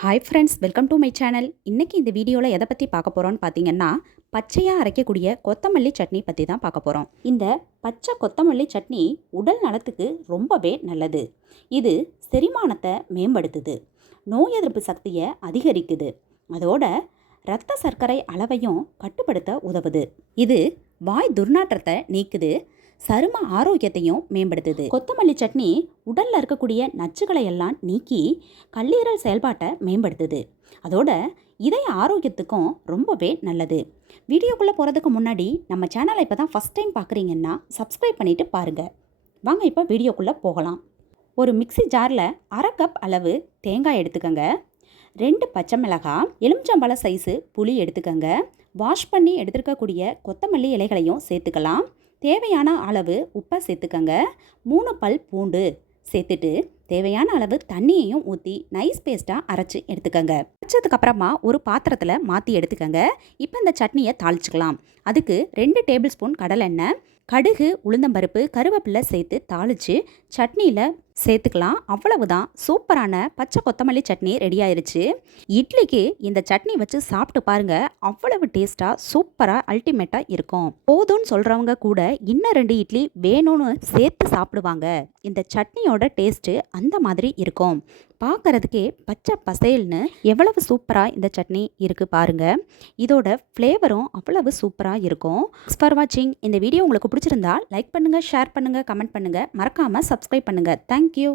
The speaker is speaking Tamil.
Hi friends welcome to my channel இன்றைக்கி இந்த வீடியோவில் எதை பற்றி பார்க்க போகிறோன்னு பார்த்தீங்கன்னா பச்சையாக அரைக்கக்கூடிய கொத்தமல்லி சட்னி பற்றி தான் பார்க்க போகிறோம் இந்த பச்சை கொத்தமல்லி சட்னி உடல் நலத்துக்கு ரொம்பவே நல்லது. இது செரிமானத்தை மேம்படுத்துது. நோய் எதிர்ப்பு சக்தியை அதிகரிக்குது. அதோட இரத்த சர்க்கரை அளவையும் கட்டுப்படுத்த உதவுது. இது வாய் துர்நாற்றத்தை நீக்குது. சரும ஆரோக்கியத்தையும் மேம்படுத்துது. கொத்தமல்லி சட்னி உடலில் இருக்கக்கூடிய நச்சுக்களை எல்லாம் நீக்கி கல்லீரல் செயல்பாட்டை மேம்படுத்துது. அதோட இதய ஆரோக்கியத்துக்கும் ரொம்பவே நல்லது. வீடியோக்குள்ளே போகிறதுக்கு முன்னாடி நம்ம சேனலை இப்போ தான் ஃபஸ்ட் டைம் பார்க்குறீங்கன்னா சப்ஸ்கிரைப் பண்ணிவிட்டு பாருங்கள் வாங்க இப்போ வீடியோக்குள்ளே போகலாம். ஒரு மிக்ஸி ஜாரில் அரை கப் அளவு தேங்காய் எடுத்துக்கோங்க. ரெண்டு பச்சை மிளகாய் எலுமிச்சம்பழ சைஸு புளி எடுத்துக்கோங்க. வாஷ் பண்ணி எடுத்துருக்கக்கூடிய கொத்தமல்லி இலைகளையும் சேர்த்துக்கலாம். தேவையான அளவு உப்பை சேர்த்துக்கங்க. மூணு பல் பூண்டு சேர்த்துட்டு தேவையான அளவு தண்ணியையும் ஊற்றி நைஸ் பேஸ்ட்டாக அரைச்சி எடுத்துக்கோங்க. அரைச்சதுக்கு அப்புறமா ஒரு பாத்திரத்தில் மாற்றி எடுத்துக்கோங்க. இப்போ இந்த சட்னியை தாளிச்சுக்கலாம். அதுக்கு ரெண்டு டேபிள் ஸ்பூன் கடலெண்ணெய் கடுகு உளுந்தம்பருப்பு கருவேப்பிலை சேர்த்து தாளித்து சட்னியில் சேர்த்துக்கலாம். அவ்வளவுதான். சூப்பரான பச்சை கொத்தமல்லி சட்னி ரெடி ஆயிருச்சு. இட்லிக்கு இந்த சட்னி வச்சு சாப்பிட்டு பாருங்க. அவ்வளவு டேஸ்ட்டாக சூப்பராக அல்டிமேட்டாக இருக்கும். போதும்னு சொல்கிறவங்க கூட இன்னும் ரெண்டு இட்லி வேணும்னு சேர்த்து சாப்பிடுவாங்க. இந்த சட்னியோட டேஸ்ட்டு அந்த மாதிரி இருக்கும். பார்க்கறதுக்கே பச்சை பசேல்னு எவ்வளவு சூப்பராக இந்த சட்னி இருக்குது பாருங்க. இதோட ஃப்ளேவரும் அவ்வளவு சூப்பராக இருக்கும். ஃபார் வாட்சிங் இந்த வீடியோ உங்களுக்கு பிடிச்சிருந்தா லைக் பண்ணுங்கள் ஷேர் பண்ணுங்கள் கமெண்ட் பண்ணுங்கள் மறக்காமல் சப்ஸ்கிரைப் பண்ணுங்கள் தேங்க்யூ